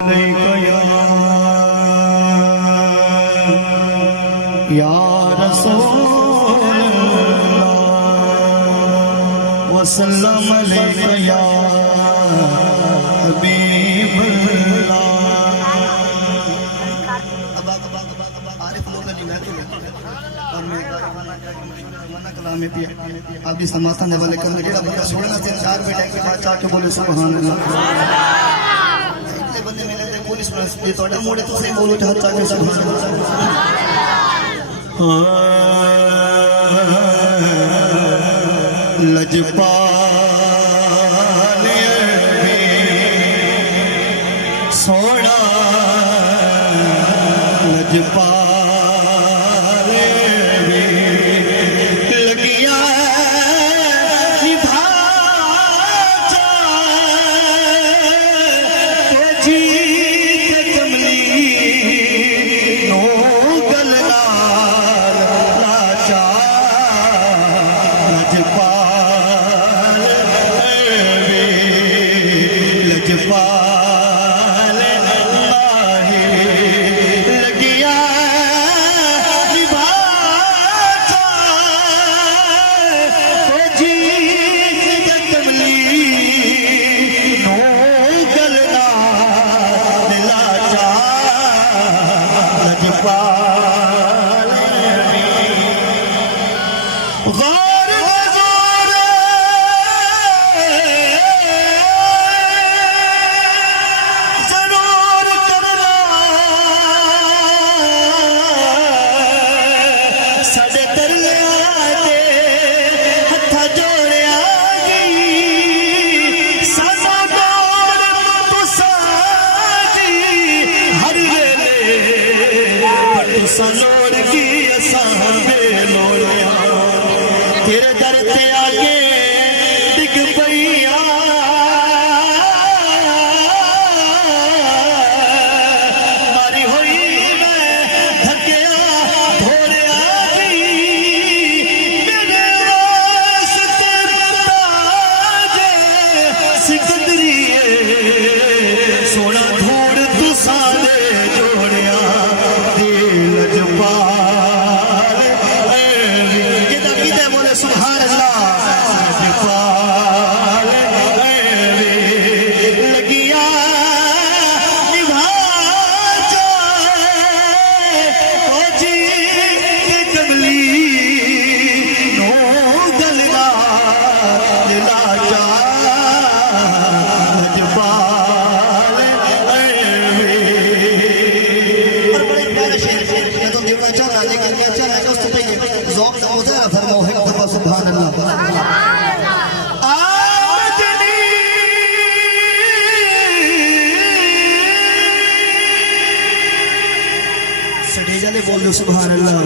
या रसूल वसल्लम अलैका या हबीबल्लाह। आप भी समर्थन है वाले करने के लिए सोना से चार बेटा के बाद चाके बोले सुभान अल्लाह। इतने बंदे मिले थे पुलिस में ये थोड़ा मोड़े तो सही बोलो चार चाके सुभान अल्लाह। लजपाल सोना लजपाल सलोड़ की तेरे दर ते आगे डिग पैया मारी हुई मैं थकिया धोड़िया मेरे वास्ते ताजे सिकंदरिए सोना धूड़ तुसा दे जोड़िया सुभान अल्लाह। लगिया निभा ओ जी कमली नो गलगा दिला जा जबाल। और बड़े प्यारे शेर मैं तो देखना चाह रहा लेकिन क्या चाह रहा है दोस्तों पे ज़ौक़ मुझे फरमाओ है सुभान अल्लाह। सडेजा ने बोल दो सुभान अल्लाह।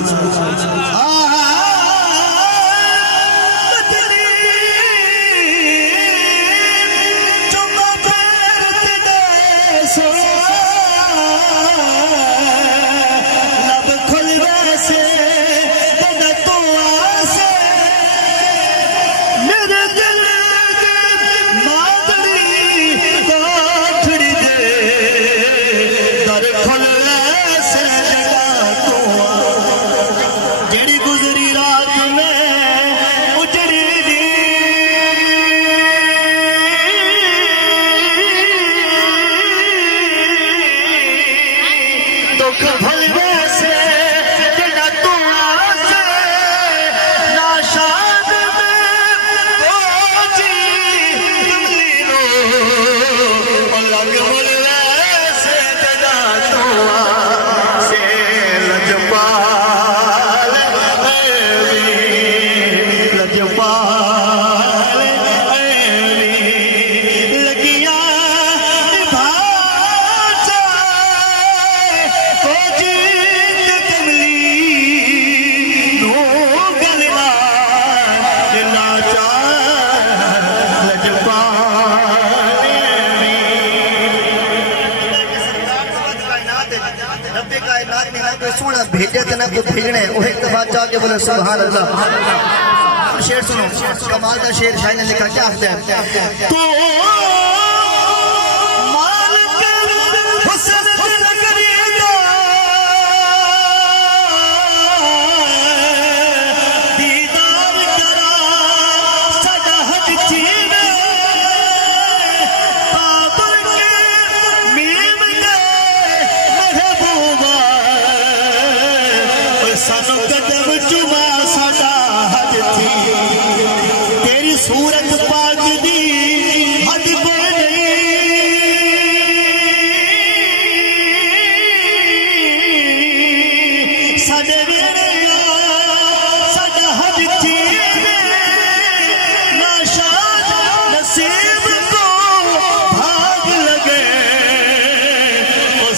सोना भेजे तना को भेजने वो एक दफा जाके बोले सुभान अल्लाह। शेर सुनो कमाल का शेर शायद ने लिखा क्या है तो माल के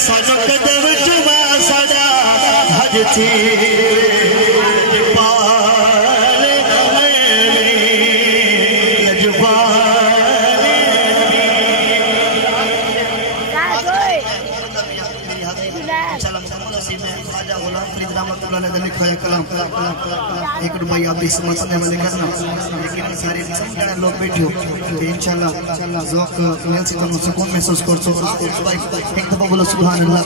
सानू कदम चुमा साडा हज थी एक रुपया आप भी समझने वाले करना लेकिन सारे समझने लोग बैठे हो तो इंशाल्लाह ज़ौक़ मिल से तुम सुकून महसूस कर सो एक दफा बोलो सुभान अल्लाह